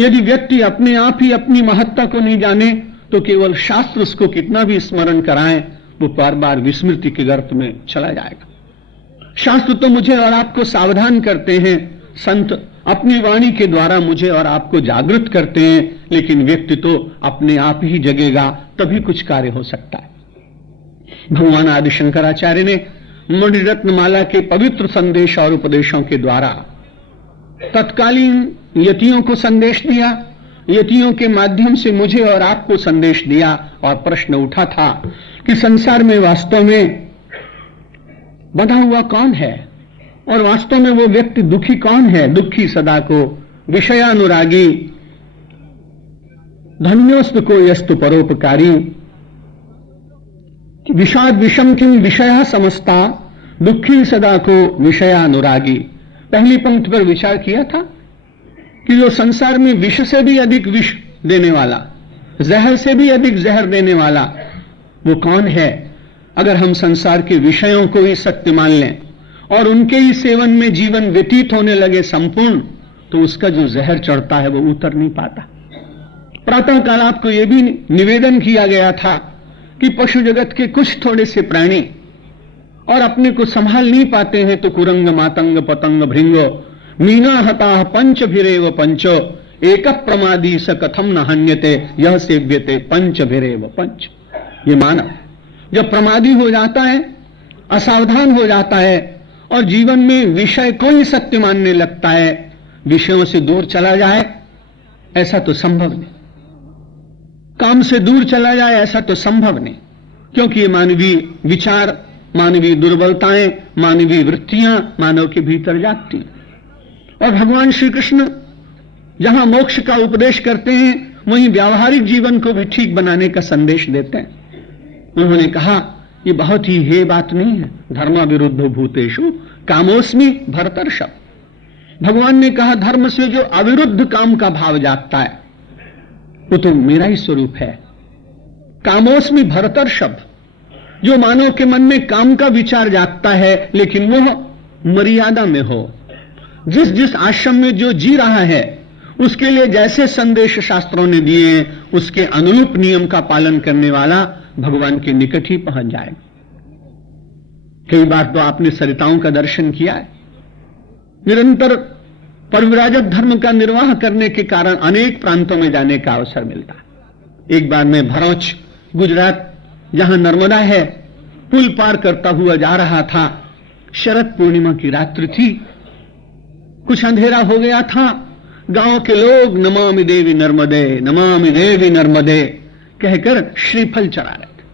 यदि व्यक्ति अपने आप ही अपनी महत्ता को नहीं जाने तो केवल शास्त्र उसको कितना भी स्मरण कराएं, वो बार बार विस्मृति के गर्त में चला जाएगा। शास्त्र तो मुझे और आपको सावधान करते हैं, संत अपनी वाणी के द्वारा मुझे और आपको जागृत करते हैं, लेकिन व्यक्ति तो अपने आप ही जगेगा तभी कुछ कार्य हो सकता है। भगवान आदि शंकराचार्य ने मणिरत्नमाला के पवित्र संदेश और उपदेशों के द्वारा तत्कालीन यतियों को संदेश दिया, यतियों के माध्यम से मुझे और आपको संदेश दिया, और प्रश्न उठा था कि संसार में वास्तव में बंधा हुआ कौन है, और वास्तव में वो व्यक्ति दुखी कौन है। दुखी सदा को विषयानुरागी, धन्योस्तु को यस्तु परोपकारी, विषाद विषम किम विषया समस्ता, दुखी सदा को विषयानुरागी। पहली पंक्ति पर विचार किया था कि जो संसार में विष से भी अधिक विष देने वाला, जहर से भी अधिक जहर देने वाला, वो कौन है। अगर हम संसार के विषयों को ही सत्य मान लें और उनके ही सेवन में जीवन व्यतीत होने लगे संपूर्ण, तो उसका जो जहर चढ़ता है वो उतर नहीं पाता। प्रातः काल आपको यह भी निवेदन किया गया था कि पशु जगत के कुछ थोड़े से प्राणी और अपने को संभाल नहीं पाते हैं, तो कुरंग मातंग पतंग भृंगो मीना हता पंच भिरेव पंचो एक प्रमादी स कथम न हन्यते यह सेव्यते पंच भिरेव पंच। ये मानव जब प्रमादी हो जाता है, असावधान हो जाता है और जीवन में विषय को ही सत्य मानने लगता है, विषयों से दूर चला जाए, ऐसा तो संभव नहीं। काम से दूर चला जाए ऐसा तो संभव नहीं, क्योंकि ये मानवीय विचार, मानवीय दुर्बलताएं, मानवीय वृत्तियां मानव के भीतर जागती हैं। और भगवान श्री कृष्ण जहां मोक्ष का उपदेश करते हैं, वहीं व्यावहारिक जीवन को भी ठीक बनाने का संदेश देते हैं। उन्होंने कहा ये बहुत ही हे बात नहीं है, धर्म विरुद्ध भूतेषु कामोस्मि भरतर्षभ। भगवान ने कहा धर्म से जो अविरुद्ध काम का भाव जागता है वो तो मेरा ही स्वरूप है। कामोस्मि भरतर्षभ, जो मानव के मन में काम का विचार जागता है लेकिन वह मर्यादा में हो, जिस जिस आश्रम में जो जी रहा है उसके लिए जैसे संदेश शास्त्रों ने दिए हैं उसके अनुरूप नियम का पालन करने वाला भगवान के निकट ही पहुंच जाएगा। कई बार तो आपने सरिताओं का दर्शन किया है। निरंतर परिव्राजक धर्म का निर्वाह करने के कारण अनेक प्रांतों में जाने का अवसर मिलता है। एक बार मैं भरूच गुजरात, जहां नर्मदा है, पुल पार करता हुआ जा रहा था। शरद पूर्णिमा की रात्रि थी, कुछ अंधेरा हो गया था। गांव के लोग नमामि देवी नर्मदे, नमामि देवी नर्मदे कहकर श्रीफल चढ़ा रहे थे,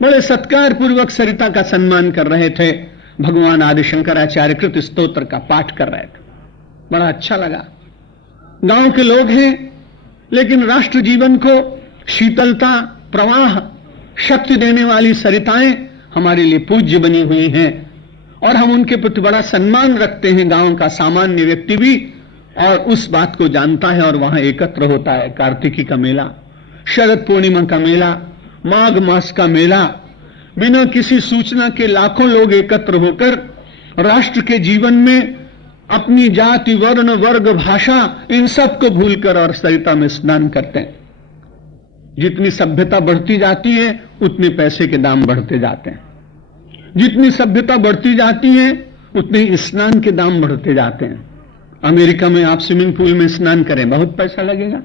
बड़े सत्कार पूर्वक सरिता का सम्मान कर रहे थे। भगवान आदि शंकराचार्य कृत स्तोत्र का पाठ कर रहे थे, बड़ा अच्छा लगा। गांव के लोग हैं लेकिन राष्ट्र जीवन को शीतलता, प्रवाह, शक्ति देने वाली सरिताएं हमारे लिए पूज्य बनी हुई हैं और हम उनके प्रति बड़ा सम्मान रखते हैं। गांव का सामान्य व्यक्ति भी और उस बात को जानता है और वहां एकत्र होता है। कार्तिकी का मेला, शरद पूर्णिमा का मेला, माघ मास का मेला, बिना किसी सूचना के लाखों लोग एकत्र होकर राष्ट्र के जीवन में अपनी जाति, वर्ण, वर्ग, भाषा इन सब को भूलकर और सरिता में स्नान करते हैं। जितनी सभ्यता बढ़ती जाती है उतने पैसे के दाम बढ़ते जाते हैं, जितनी सभ्यता बढ़ती जाती है उतने स्नान के दाम बढ़ते जाते हैं। अमेरिका में आप स्विमिंग पूल में स्नान करें बहुत पैसा लगेगा,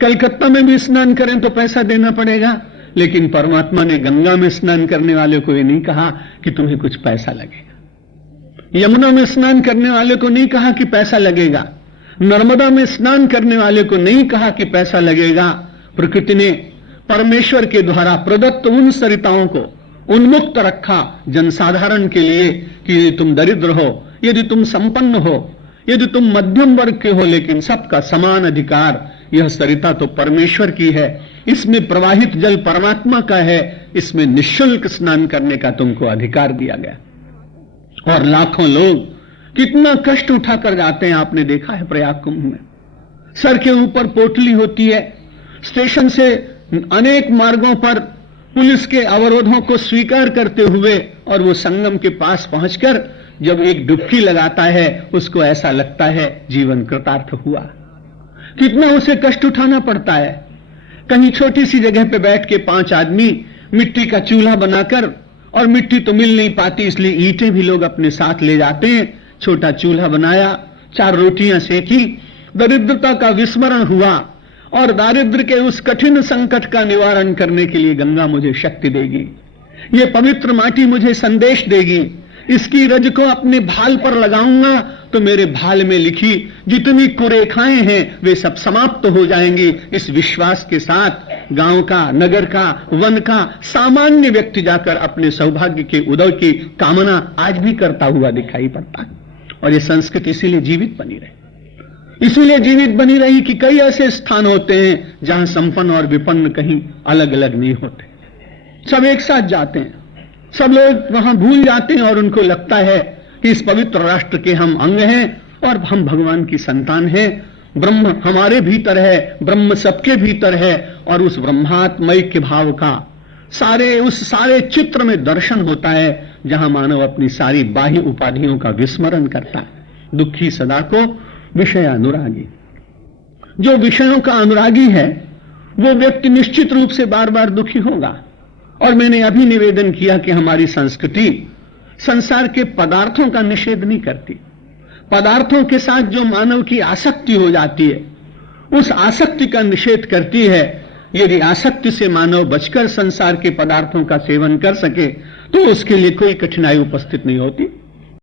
कलकत्ता में भी स्नान करें तो पैसा देना पड़ेगा, लेकिन परमात्मा ने गंगा में स्नान करने वाले को ये नहीं कहा कि तुम्हें कुछ पैसा लगेगा। यमुना में स्नान करने वाले को नहीं कहा कि पैसा लगेगा, नर्मदा में स्नान करने वाले को नहीं कहा कि पैसा लगेगा। प्रकृति ने परमेश्वर के द्वारा प्रदत्त उन सरिताओं को उन्मुक्त रखा जनसाधारण के लिए कि यदि तुम दरिद्र हो, यदि तुम संपन्न हो, यदि तुम मध्यम वर्ग के हो, लेकिन सबका समान अधिकार। यह सरिता तो परमेश्वर की है, इसमें प्रवाहित जल परमात्मा का है, इसमें निःशुल्क स्नान करने का तुमको अधिकार दिया गया। और लाखों लोग कितना कष्ट उठाकर जाते हैं, आपने देखा है प्रयाग कुंभ में। सर के ऊपर पोटली होती है, स्टेशन से अनेक मार्गों पर पुलिस के अवरोधों को स्वीकार करते हुए और वो संगम के पास पहुंचकर जब एक डुबकी लगाता है उसको ऐसा लगता है जीवन कृतार्थ हुआ। कितना उसे कष्ट उठाना पड़ता है। कहीं छोटी सी जगह पे बैठ के 5 आदमी मिट्टी का चूल्हा बनाकर, और मिट्टी तो मिल नहीं पाती इसलिए ईंटें भी लोग अपने साथ ले जाते हैं, छोटा चूल्हा बनाया, 4 रोटियां सेकी, दरिद्रता का विस्मरण हुआ, और दारिद्र्य के उस कठिन संकट का निवारण करने के लिए गंगा मुझे शक्ति देगी, ये पवित्र माटी मुझे संदेश देगी, इसकी रज को अपने भाल पर लगाऊंगा तो मेरे भाल में लिखी जितनी कुरेखाएं हैं वे सब समाप्त हो जाएंगी। इस विश्वास के साथ गांव का, नगर का, वन का सामान्य व्यक्ति जाकर अपने सौभाग्य के उदय की कामना आज भी करता हुआ दिखाई पड़ता है। और ये संस्कृति इसीलिए जीवित बनी रही, इसीलिए जीवित बनी रही कि कई ऐसे स्थान होते हैं जहां संपन्न और विपन्न कहीं अलग अलग नहीं होते, सब एक साथ जाते हैं, सब लोग वहां भूल जाते हैं और उनको लगता है कि इस पवित्र राष्ट्र के हम अंग हैं और हम भगवान की संतान हैं, ब्रह्म हमारे भीतर है, ब्रह्म सबके भीतर है, और उस ब्रह्मात्मय के भाव का उस सारे चित्र में दर्शन होता है जहां मानव अपनी सारी बाह्य उपाधियों का विस्मरण करता है। दुखी सदा को विषय अनुरागी, जो विषयों का अनुरागी है वो व्यक्ति निश्चित रूप से बार बार दुखी होगा। और मैंने अभी निवेदन किया कि हमारी संस्कृति संसार के पदार्थों का निषेध नहीं करती, पदार्थों के साथ जो मानव की आसक्ति हो जाती है उस आसक्ति का निषेध करती है। यदि आसक्ति से मानव बचकर संसार के पदार्थों का सेवन कर सके तो उसके लिए कोई कठिनाई उपस्थित नहीं होती।